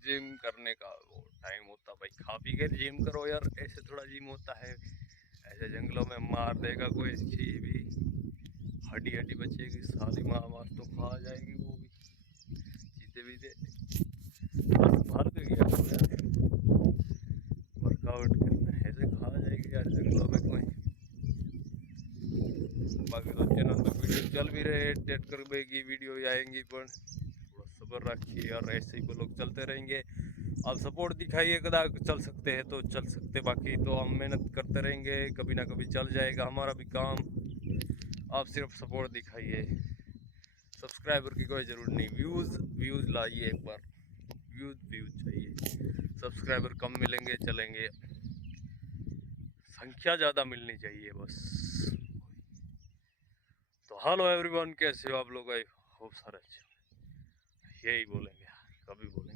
Gym करने का वो टाइम होता भाई, खा पी के जिम करो यार, ऐसे थोड़ा जिम होता है। ऐसे जंगलों में मार देगा कोई चीज भी, हड्डी हड्डी बचेगी सारी, मार मार तो खा जाएगी वो भी, चीते भी दे संभाल के गया करो यार, वर्कआउट करना है, ऐसे खा जाएगी यार जंगलों में कोई। बाकी तो चैनल में वीडियो चल भी रहे, एडिट कर की वीडियो आएंगी, पर थोड़ा सब्र रखिए और ऐसे ही वो लोग चलते रहेंगे। आप सपोर्ट दिखाइए, कदा चल सकते हैं तो चल सकते, बाकी तो हम मेहनत करते रहेंगे, कभी ना कभी चल जाएगा हमारा भी काम। आप सिर्फ सपोर्ट दिखाइए, सब्सक्राइबर की कोई ज़रूरत नहीं, व्यूज़ व्यूज़ लाइए एक बार, व्यूज़ व्यूज़ चाहिए, सब्सक्राइबर कम मिलेंगे चलेंगे, संख्या ज़्यादा मिलनी चाहिए बस। तो हेलो एवरीवन, कैसे हो आप लोग? आई होप सारे अच्छे, यही बोलेंगे, कभी बोलेंगे।